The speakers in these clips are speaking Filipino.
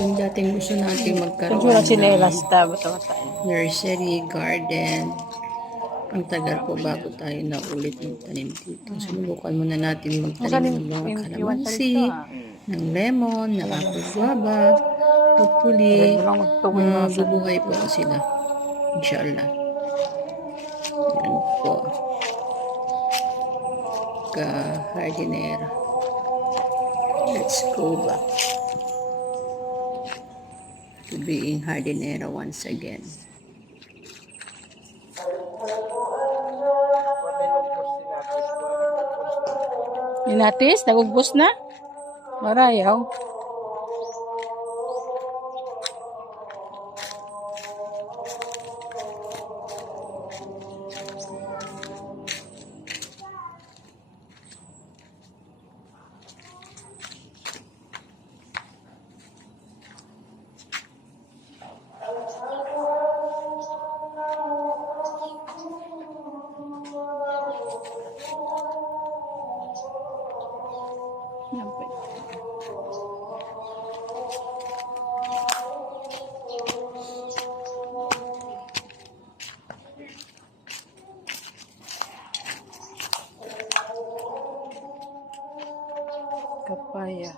Kung dating gusto natin Kung magkaroon sila ng sinelas ta, bata-bata. nursery, garden, ang tagal po bago tayo na ulit magtanim dito. Sinubukan muna natin magtanim ng mga Iwan sa dito kalamansi, ng lemon, ng apple guava. Pwede Hopefully, mo lang magtuloy mga sa... bubuhay po sila. Inshallah. Yan po. Ka-hardinera. Let's go back to being hardinera once again. Inatis, nagugbos na? Marayaw. Yan po. Kapaya.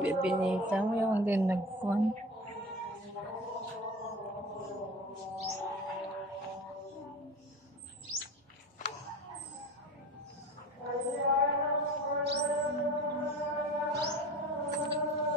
Bibinita mo yung din nagkuhan.